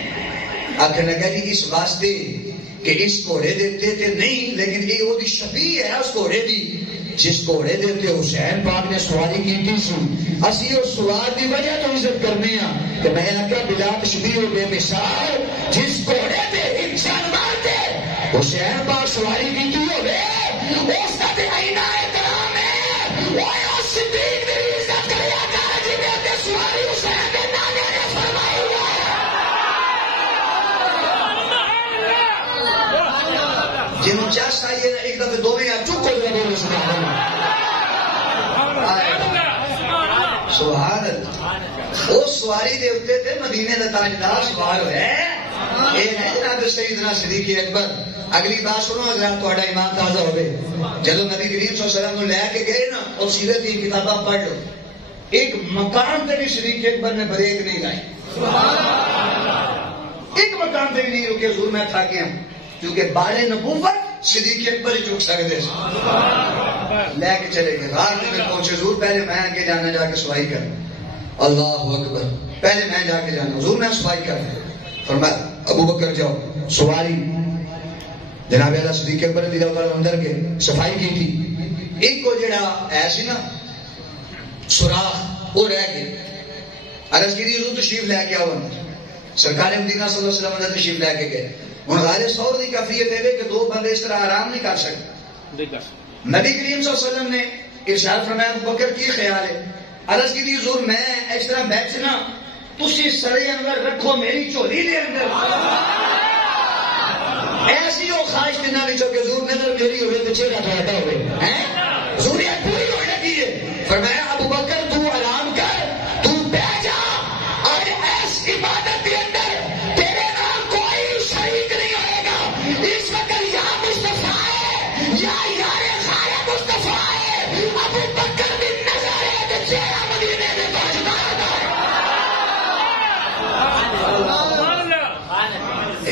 آخر لگا جی اس واسطے کہ اس گھوڑے دیتے تھے نہیں لیکن یہ وہ شبیہ ہے اس گھوڑے دی جس گھوڑے دیتے حسین پاک نے سواری کی سی. اسی اس سوار دی وجہ تو عزت کرنے ہیں کہ میں آخیا بلا تشبیہ و بے مثال جس گھوڑے دے ایک جانور دے حسین پاک سواری کی ہوئے اس کا تے اینا احترام ہے. وہ اس صدیق دی عزت کریا کر جی نے سواری حسین دے نانے نے فرمائی ہے. جنہوں چاہتا ہے یہ ایک دفعہ دو میں یا چک ہو جائے بولے سبحان اللہ سبحان اللہ. وہ سواری دے اتے تھے مدینے دا تاجدار سوار ہے یہ ہے جناب سیدنا صدیق اکبر. اگلی بات سنو حضرات تھوڑا ایمان تازہ ہو گئے. جب نبی کریم صلی اللہ علیہ وسلم لے کے گئے نا اور سیرت کی کتاباں پڑھ لو ایک مقام تے بھی صدیق اکبر نے بریک نہیں لائی. ایک مقام تے بھی نہیں رکے حضور میں تھا گیا کیونکہ بال نبوت صدیق اکبر ہی چک سکتے لے کے چلے گئے. رات میں پہنچے حضور پہلے میں آگے جانا جا کے سوائی کر. اللہ اکبر پہلے میں جا کے جانا حضور میں سوائی کر. فرمایا ابو بکر جاؤ سواری. جناب اللہ صدیق اکبر رضی اللہ تعالیٰ اندر کے صفائی کی تھی. ایک کو جڑا ایسی نا سوراخ وہ رہ گئے. عرض کی حضور تشریف لے کے آؤ اندر. سرکار مدینہ صلی اللہ علیہ وسلم اندر تشریف لے کے گئے. ہوں غالب سور کی کیفیت ہے کہ دو بندے اس طرح آرام نہیں کر سکتے. نبی کریم صلی اللہ علیہ وسلم نے ارشاد فرمایا ابو بکر کی خیال ہے. عرض کی تھی حضور میں اس طرح بیٹھنا تسی سڑے اندر رکھو میری چولی دے اندر ایسی ہو خواہش دینا بھی چوکے حضور نظر میری ہوئے تو چہرہ تھوڑا ہوئے حضور یہ پوری ہو لگی ہے. فرمایا ابو بکر تو آرام کر تو بیٹھ جا اور ایس عبادت کے اندر تیرے نام کوئی شریک نہیں ہوئے گا. اس وقت یا مصطفیٰ ہے یا یار خیر مصطفیٰ ہے. ابو بکر بن نظر ہے چہرہ مدینے میں پہنچنا ہوتا ہے.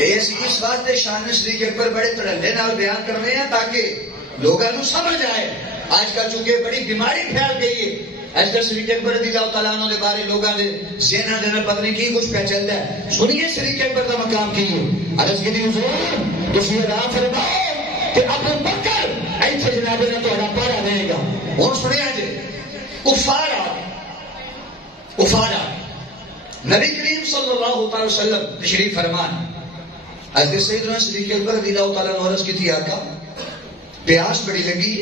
اس بات نے شان صدیق اکبر بڑے تڑلے نال بیان کرنے ہیں تاکہ لوگوں کو سمجھ آئے. آج کل چونکہ بڑی بیماری پھیل گئی ہے ایسے صدیق اکبر رضی اللہ تعالیٰ عنہ کے بارے لوگوں کے ذہن دے پتہ نہیں کی کچھ پہ چلتا ہے. سنیے صدیق اکبر کا مقام کی عرض کی حضور تسی آرام فرماؤ کہ ابو بکر ایتھے جناب نے تہاڈا پڑھا رہے گا. ہن سنیا جی کفارا نبی کریم صلی اللہ تعالی وسلم تشریف فرمان. حضرت سیدنا صدیق اکبر رضی اللہ تعالیٰ عنہ عرض کی تھی آقا پیاس بڑی لگی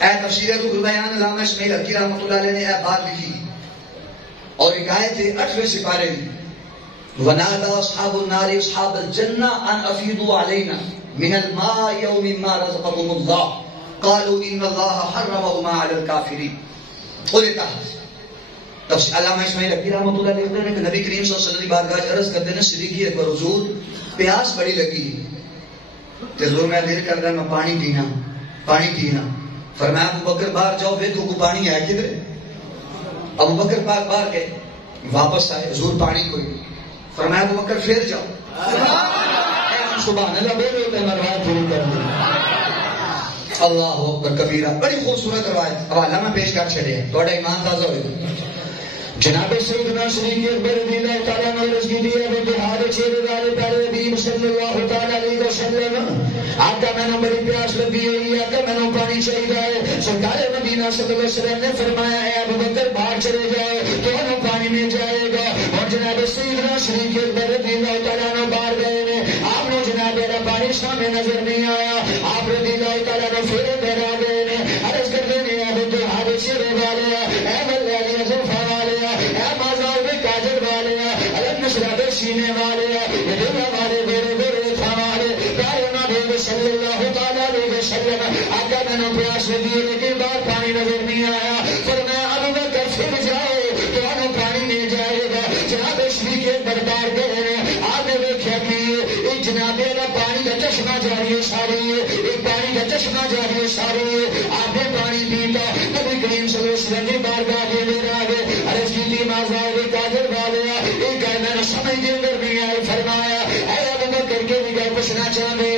اے تفسیر روح البیان علامہ اسماعیل حقی رحمۃ اللہ علیہ نے اے بات لکھی اور ایک آیت ہے 8ویں سپارے میں ونادى اصحاب النار اصحاب الجنہ ان افیضوا علینا من الماء ومما رزقكم الله قالوا ان الله حرمهما على الكافرین. قلتا علامہ اسماعیل حقی رحمۃ اللہ علیہ نے کہ نبی کریم صلی اللہ علیہ وسلم کی بارگاہ عرض کرتے ہیں صدیق اکبر حضور پیاس بڑی لگی حضور میں دیر کر رہا میں پانی پینا فرمایا ابو بکر باہر جاؤ دیکھو کو پانی ہے کدھر ابو بکر پاک باہر گئے واپس آئے حضور پانی کوئی فرمایا ابو بکر پھر جاؤ سبحان اللہ بولے ہوتے ہیں روایت پوری کر دی اللہ اکبر کبیرہ بڑی خوبصورت روایت حوالہ میں پیش کر چھڑے ہیں تھوڑا ایمان تازہ ہوئے جناب سیدنا صدیق اکبر رضی اللہ تعالیٰ عنہ رضی اللہ بہار چیردار پیارے حبیب صلی اللہ تعالیٰ علیہ وسلم آقا میں نے بڑی پیاس لگی ہے آقا میں نے پانی چاہیے ہے سرکار مدینہ صلی اللہ علیہ وسلم نے فرمایا ہے ابو بکر باہر چلے جائے تو انہوں پانی مل جائے گا اور جناب سیدنا صدیق اکبر رضی اللہ تعالیٰ عنہ باہر گئے ہیں آپ نے جناب میرا پانی سامنے نظر نہیں آیا آپ رضی اللہ تعالیٰ عنہ پھر بہرا گئے ہیں عرض کر دینے ابو بہار چیردار اے ملیالی ازلفا والے سینے والے والے میرے میرے تھا والے پیارے صلی اللہ تعالیٰ علیہ وسلم آقا میں نے پیاس لگی لیکن باہر پانی نظر نہیں آیا فرمایا ابو بکر پھر جاؤ تو انہوں پانی نہیں جائے گا جناب شریف کے دربار گئے ہیں آپ نے دیکھا کہ ایک جناب پانی کا چشمہ جاری ہے ساری ایک پانی کا چشمہ جاری ہے ساری آپ نے پانی پیتا نبی کریم صلی اللہ علیہ وسلم نے بارگاہ کے لے آگے عرض کی تھی مازار کاجر والے ایک میں نے سمجھ کے اندر نہیں آئی فرمایا اے ابو بکر کے بھی گئے پوچھنا چاہتے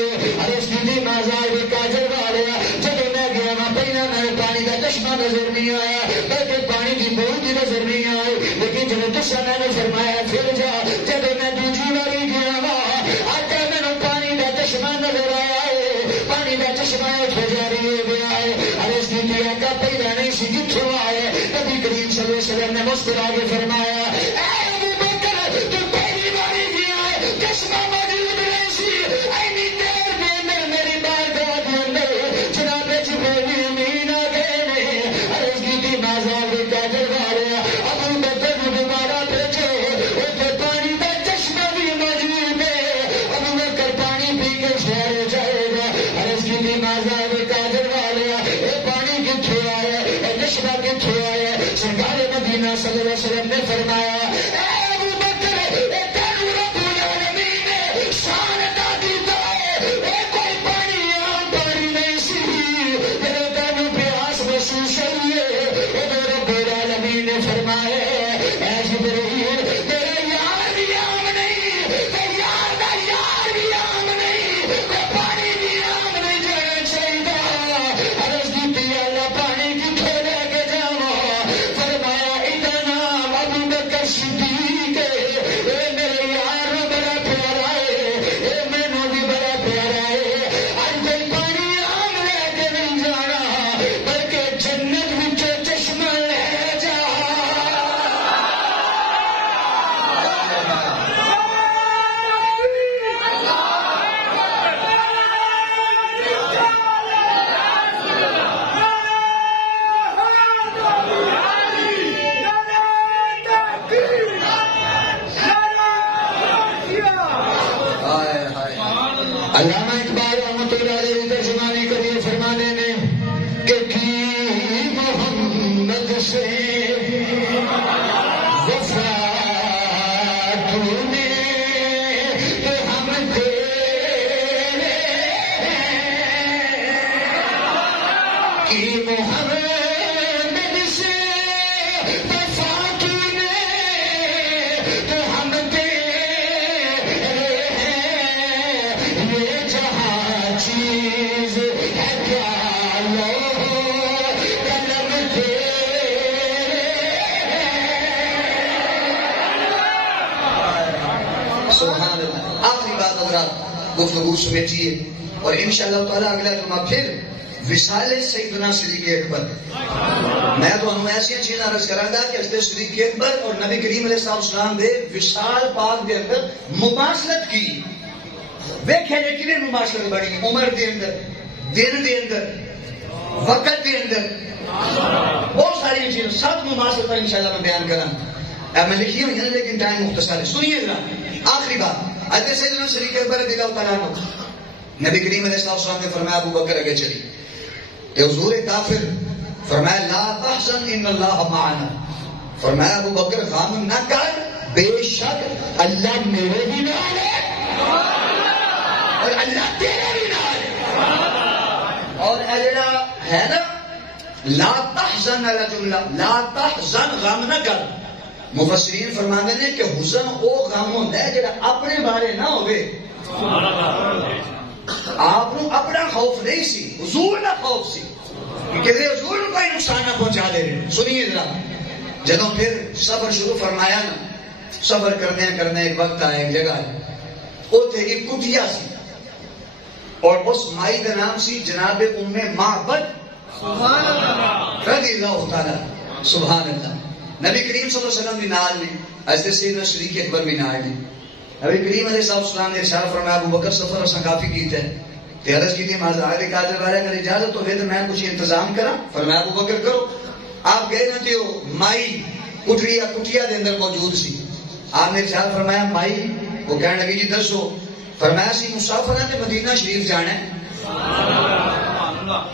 عرض کی تھی مازار کاجر والے جب میں گیا وہاں پہنا میں پانی کا چشمہ نظر نہیں آیا بلکہ پانی کی بہت ہی نظر نہیں آئی لیکن جب دوسرا میں نے فرمایا پھر جا جب میں دوسری باری گیا وہاں آتا میں نے پانی کا چشمہ نظر آیا ہے پانی کا چشمہ اٹھ جاری ہو گیا ہے عرض کی تھی آقا پہلا نہیں سی کتوں آئے نبی کریم صلی اللہ علیہ وسلم نے مسکرا کے فرمایا صلی اللہ علیہ وسلم نے فرمایا اے ابو بکر اے تینوں رب العالمین نے شان عطا دیتا ہے اے کوئی پانی عام پانی نہیں سی میرے تینوں پیاس محسوس ہوئی ہے اے رب العالمین نے فرمایا اے جبرائیل میرا یار بھی عام نہیں تے یار دا یار بھی عام نہیں تے پانی بھی عام نہیں جانا چاہیے عرض کی اللہ پانی کتھوں لے کے جاواں فرمایا صدیق اے میرے یار بڑا پیارا ہے اے مینوں بھی بڑا پیارا ہے اج کوئی پانی عام لے کے نہیں جانا بلکہ جنت وچوں چشمہ لے جا علامہ اقبال رحمۃ اللہ علیہ ترجمانی کریے فرمانے میں کہ کی محمد سے وفا تو نے کہ ہم تیرے کی محمد سے وفا تو نے کہ ہم چیز ہے کیا لو قلم سبحان اللہ آخری بات حضرات گفتگو سمیٹیے اور انشاءاللہ تعالیٰ اگلا جمعہ پھر وصال سیدنا صدیق اکبر میں تو انہوں ایسی چیز عرض کراں گا کہ حضرت صدیق اکبر اور نبی کریم علیہ السلام دے وصال پاک دے اندر مماثلت کی ویکھے نے کنے مماثلت بڑی عمر دے اندر دن دے اندر وقت دے اندر بہت ساری چیزیں سب مماثلت انشاءاللہ میں بیان کراں میں لکھی ہوئی ہیں لیکن ٹائم مختصر ہے سنیے ذرا آخری بات حضرت سیدنا صدیق اکبر رضی اللہ تعالیٰ عنہ نبی کریم علیہ السلام نے فرمایا ابو بکر آگے چلی کہ حضور کافر فرمایا لا تحزن ان اللہ معنا فرمایا ابو بکر غم نہ کر بے شک اللہ میرے بھی نال ہے اور اللہ تیرے بھی نال. اور اجڑا ہے نا لا تحزن والا جملہ، لا تحزن غم نہ کر. مفسرین فرماتے ہیں کہ حزن وہ غم ہوتا ہے جڑا اپنے بارے نہ ہوئے. آپ اپنا خوف نہیں سی، حضور کا خوف سی کہ حضور کو کوئی نقصان نہ پہنچا دے رہے. سنیے ذرا، جدوں پھر صبر شروع فرمایا نا، صبر کرنے کرنے ایک وقت آیا، ایک جگہ ہے اوتھے ایک کٹیا سی اور اس مائی کا نام سی جناب ام معبد رضی اللہ تعالی. سبحان اللہ. نبی کریم صلی اللہ علیہ وسلم بھی نال نے، ایسے سیدنا صدیق اکبر بھی نال نے. نبی کریم علیہ السلام نے ارشاد فرمایا ابو بکر سفر اساں کافی کیتا ہے تے عرض کی تھی مازار قادر والے اگر اجازت ہو تو میں کچھ انتظام کرا. فرمایا ابو بکر کرو. آپ گئے نہ تھے مائی کٹیا دے اندر موجود سی. آپ نے ارشاد فرمایا مائی، وہ کہنے لگی جی دسو. فرمایا سی مسافراں تے مدینہ شریف جانا ہے،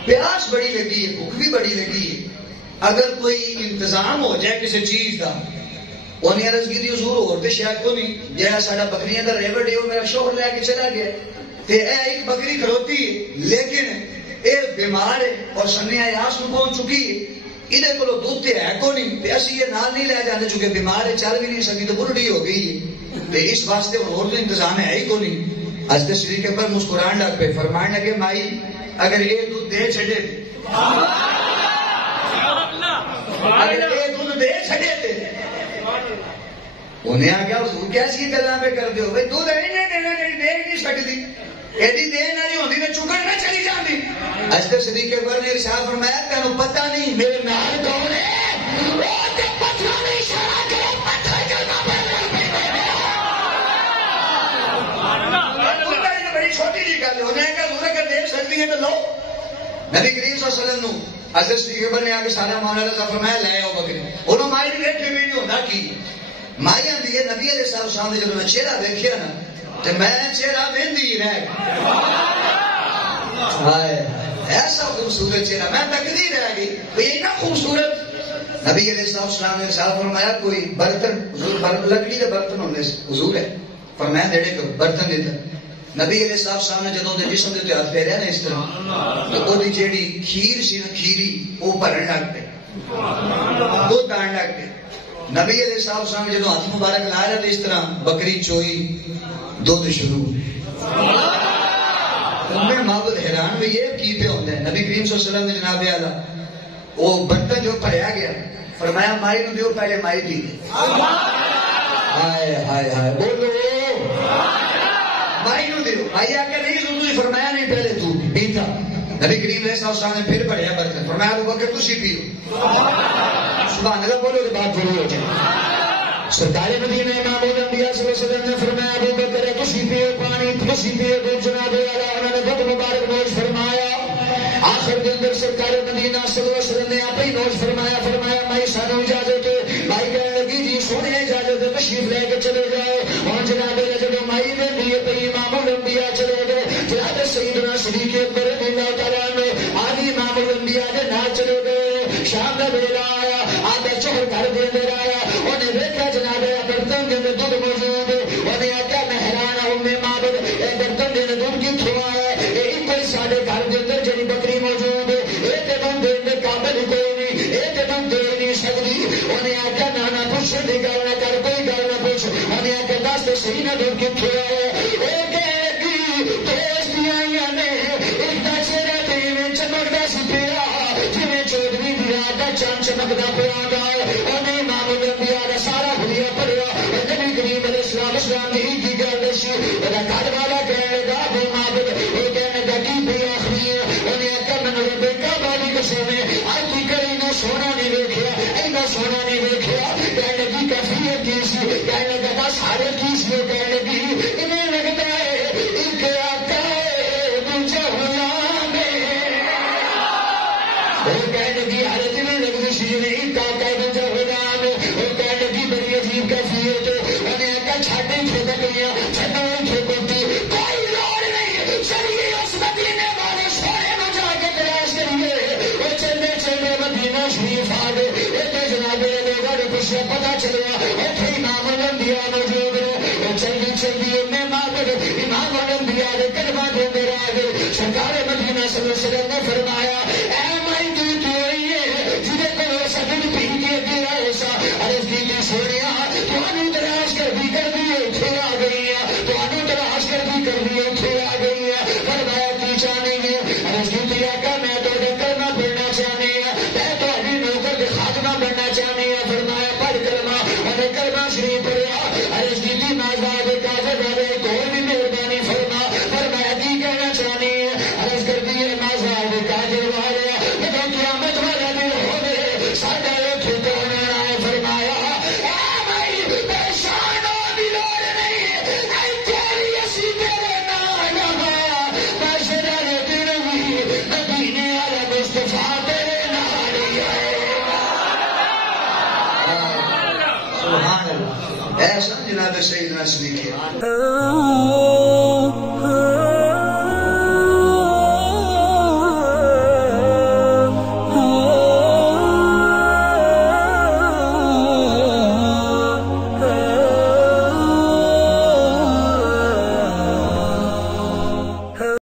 پیاس بڑی لگی ہے، بھوک بھی بڑی لگی ہے، اگر کوئی انتظام ہو جائے کسی چیز کا. انہیں عرض کی تھی حضور اور تے شاید کو نہیں جہاں ساڈا بکریاں دا ریوڑ ہے وہ میرا شوہر لے کے چلا گیا تے اے ایک بکری کھلوتی ہے لیکن اے بیمار ہے اور سنیا یاس نو پہنچ چکی ہے، ادھر کو دودھ تے ہے کو نہیں تے اسی یہ نال نہیں لے جاندے چونکہ بیمار ہے، چل بھی نہیں سکی تو بلڈی ہو گئی ہے تے اس واسطے اور تو انتظام ہے ہی کو نہیں. حضرت صدیق اکبر مسکران لگ پہ فرمانے لگے مائی اگر یہ دودھ دے چھڑے تھے، اگر یہ دودھ دے چھڑے تھے. انہیں آ گیا حضور کیسی گلاں پہ کر دیو بھائی دودھ نہیں دینا نہیں دے نہیں سکتی ایڈی دیر نہ نہیں ہوتی تو چکن نہ چلی جاتی. حضرت صدیق اکبر نے ارشاد فرمایا تینوں پتہ نہیں میرے نال کون ہے، پتھروں میں اشارہ کرو پتھر چلنا بڑی چھوٹی جی گل ہے. انہیں کہا حضور اگر دے سکتی ہے تو لو. نبی کریم صلی اللہ علیہ وسلم نو حضرت صدیق اکبر نے آ کے سارا معاملہ رضا فرمایا لے آؤ بکری. انہوں مائی نے دیکھے بھی نہیں ہوتا کی مائی آدھی ہے نبی علیہ السلام نے جب میں چہرہ دیکھیا نا تو میں چہرہ وہدی رہ ایسا خوبصورت چہرہ میں تکدی رہ گئی بھئی اتنا خوبصورت. نبی علیہ السلام نے ارشاد فرمایا کوئی برتن حضور لکڑی کے برتن ہونے حضور ہے فرمایا دیڑے کو برتن دیتا. نبی علیہ السلام نے جدوں دے جسم دے ہاتھ پھیریا نا اس طرح تو وہ جیڑی کھیر سی نا کھیری وہ بھرن لگ پے دودھ آن لگ پے. نبی علیہ السلام نے جدوں ہاتھ مبارک لایا تو اس طرح بکری چوئی دودھ شروع. میں معبود حیران ہوئی یہ کی پہ ہوتا ہے. نبی کریم صلی اللہ علیہ وسلم نے جناب اعلیٰ وہ برتن جو بھریا گیا فرمایا مائی نو دیو پہلے مائی پی. ہائے ہائے ہائے بولو مائی نو دیو. مائی آ کے نہیں ضرور فرمایا نہیں پہلے تو پیتا. نبی کریم علیہ السلام نے پھر بھریا برتن فرمایا ابو بکر تسی پیو. سبحان اللہ بولو تو بات بولو ہو جائے. سرکار مدینہ امام الانبیاء صلی اللہ علیہ وسلم نے فرمایا ابو بکر تسی پیو پانی تسی پیو تو جناب والا انہوں نے بہت مبارک نوش فرمایا. آخر کے اندر سرکار مدینہ صلی اللہ علیہ وسلم نے آپ ہی نوش فرمایا. فرمایا میں سانو اجازت ہے. بھائی کہنے لگی جی سونے اجازت ہے تشریف لے کے چلے جاؤ. اور جناب جب مائی نے دیے پہ امام الانبیاء چلے گئے جناب سیدنا صدیق اکبر رضی اللہ تعالیٰ عنہ آدھی امام الانبیاء کے نال چلے گئے. شام کا ویلا آیا آدھا چہر گھر دے اندر آیا انہیں دیکھا جناب برتن کے اندر دودھ موجود. انہیں آخیا میں حیران ہوں میں معبد اے برتن کے اندر دودھ کتوں آیا ایک کوئی سارے گھر کے اندر جڑی بکری موجود ہے یہ تو دودھ دینے کے قابل کوئی نہیں یہ تو دودھ دے نہیں سکتی. انہیں آخیا نہ پوچھے کی گل نہ کر کوئی گل نہ پوچھ. انہیں آخیا دس تو صحیح نہ دودھ کتوں آیا چند چمکتا پیا گا. انہیں امام الانبیاء کا سارا حلیہ پڑھیا. نبی کریم علیہ السلام نے ایک ہی گل دسی. گھر والا کہنے لگا ابو معبد وہ کہنے لگا کی بے آخری ہے. انہیں آخیا میں نے بیٹا والی قسم ہے اج کی کڑی نے سونا نہیں ویکھیا اینا سونا نہیں ویکھیا. کہنے لگی کفیت کی سی کہنے لگا سارے کی سی. کہنے لگی انہیں لگتا ہے ایک آقا ہے دوجا غلام ہے. وہ کہنے لگی حالت پتا چلیا امام الانبیاء موجود ہے. چلتی چلتی امام الانبیاء کے چاہنے گے عرض کی دیا کہ میں تو کلمہ پڑھنا چاہنے ہیں میں تو ابھی نوکر کے خاتمہ بننا چاہنے ہیں فرمایا پڑھ کلمہ انہیں کلمہ شریف پڑھا عرض کی تھی مازاد کاغذ والے کوئی بھی مہربانی فرمایا کی کہنا چاہنے ہیں عرض کر دی ہے مازاد کاغذ والے جب قیامت والا دن ہو گئے ساڈا ایتھے کون آنا ہے فرمایا ایسا جناب سیدنا صدیق